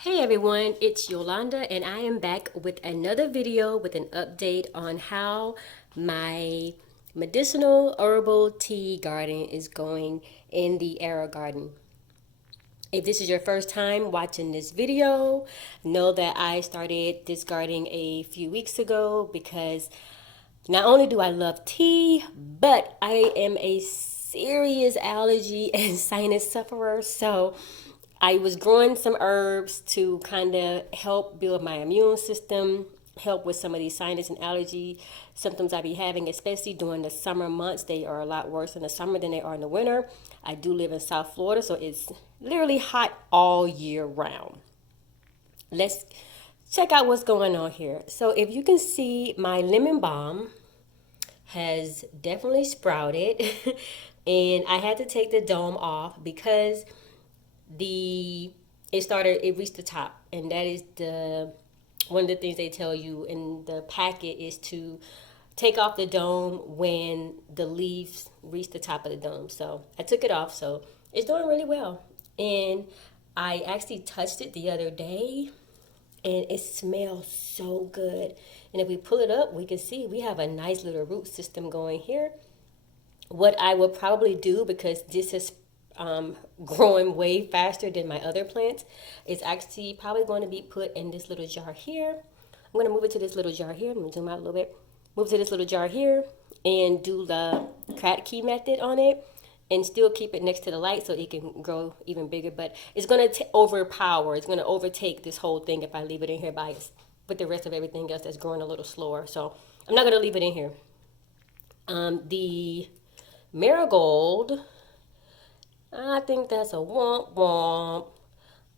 Hey everyone, it's Yolanda and I am back with another video with an update on how my medicinal herbal tea garden is going in the Arrow garden. If this is your first time watching this video, know that I started this gardening a few weeks ago because not only do I love tea, but I am a serious allergy and sinus sufferer. So I was growing some herbs to kind of help build my immune system, help with some of these sinus and allergy symptoms I be having, especially during the summer months. They are a lot worse in the summer than they are in the winter. I do live in South Florida, so it's literally hot all year round. Let's check out what's going on here. So if you can see, my lemon balm has definitely sprouted and I had to take the dome off because it reached the top, and that is the one of the things they tell you in the packet is to take off the dome when the leaves reach the top of the dome. So I took it off, so it's doing really well. And I actually touched it the other day and it smells so good. And if we pull it up, we can see we have a nice little root system going here. What I will probably do, because this is growing way faster than my other plants, is actually probably going to be put in this little jar here. I'm going to move it to this little jar here. I'm going to zoom out a little bit. Move to this little jar here and do the crack key method on it and still keep it next to the light so it can grow even bigger. But it's going to overpower, it's going to overtake this whole thing if I leave it in here with the rest of everything else that's growing a little slower. So I'm not going to leave it in here. The Marigold, I think that's a womp womp.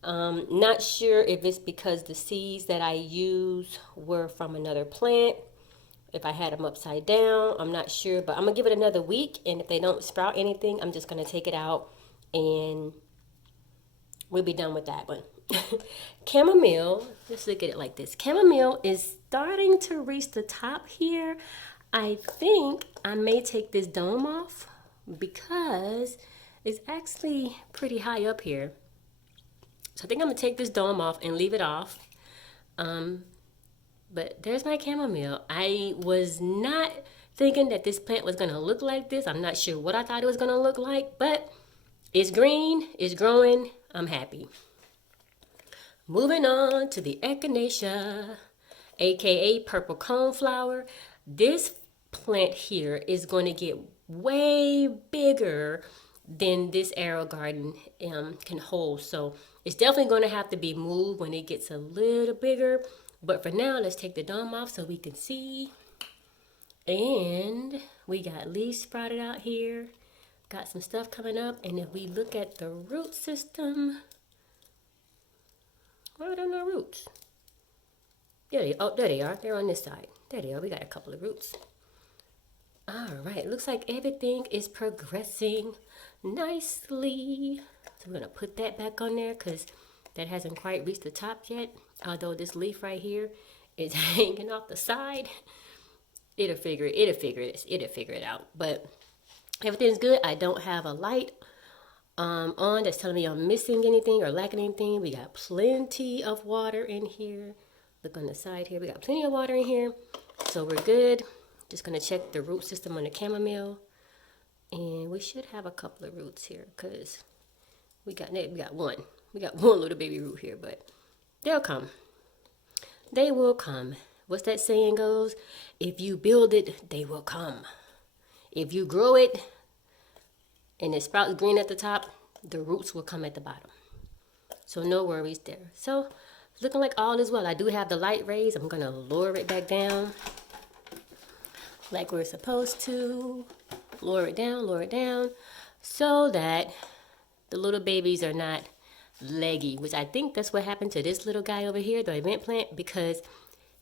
Not sure if it's because the seeds that I use were from another plant. If I had them upside down, I'm not sure, but I'm gonna give it another week, and if they don't sprout anything, I'm just gonna take it out and we'll be done with that one. Chamomile, let's look at it like this. Chamomile is starting to reach the top here. I think I may take this dome off because it's actually pretty high up here. So I think I'm gonna take this dome off and leave it off. But there's my chamomile. I was not thinking that this plant was gonna look like this. I'm not sure what I thought it was gonna look like, but it's green, it's growing, I'm happy. Moving on to the Echinacea, aka purple coneflower. This plant here is going to get way bigger than this arrow garden can hold. So it's definitely going to have to be moved when it gets a little bigger. But for now, let's take the dome off so we can see. And we got leaves sprouted out here. Got some stuff coming up. And if we look at the root system, where are there no roots? Oh, there they are. They're on this side. There they are. We got a couple of roots. All right. Looks like everything is progressing nicely. So we're going to put that back on there because that hasn't quite reached the top yet. Although this leaf right here is hanging off the side. It'll figure it out. But everything's good. I don't have a light on that's telling me I'm missing anything or lacking anything. We got plenty of water in here. Look on the side here. We got plenty of water in here. So we're good. Just going to check the root system on the chamomile. And we should have a couple of roots here because we got one. We got one little baby root here, but they'll come. They will come. What's that saying goes? If you build it, they will come. If you grow it and it sprouts green at the top, the roots will come at the bottom. So no worries there. So looking like all is well. I do have the light rays. I'm going to lower it back down like we're supposed to. Lower it down so that the little babies are not leggy, which I think that's what happened to this little guy over here, the event plant, because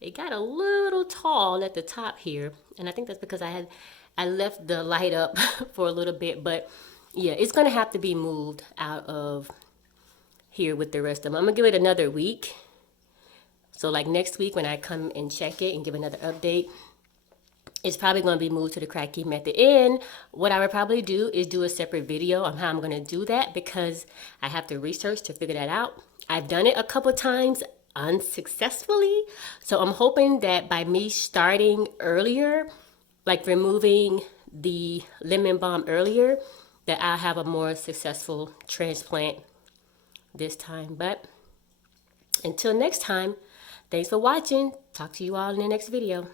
it got a little tall at the top here. And I think that's because I left the light up for a little bit. But yeah, it's going to have to be moved out of here with the rest of them. I'm going to give it another week. So like next week when I come and check it and give another update, it's probably going to be moved to the crack key method. And what I would probably do is do a separate video on how I'm going to do that because I have to research to figure that out. I've done it a couple times unsuccessfully. So I'm hoping that by me starting earlier, like removing the lemon balm earlier, that I'll have a more successful transplant this time. But until next time, thanks for watching. Talk to you all in the next video.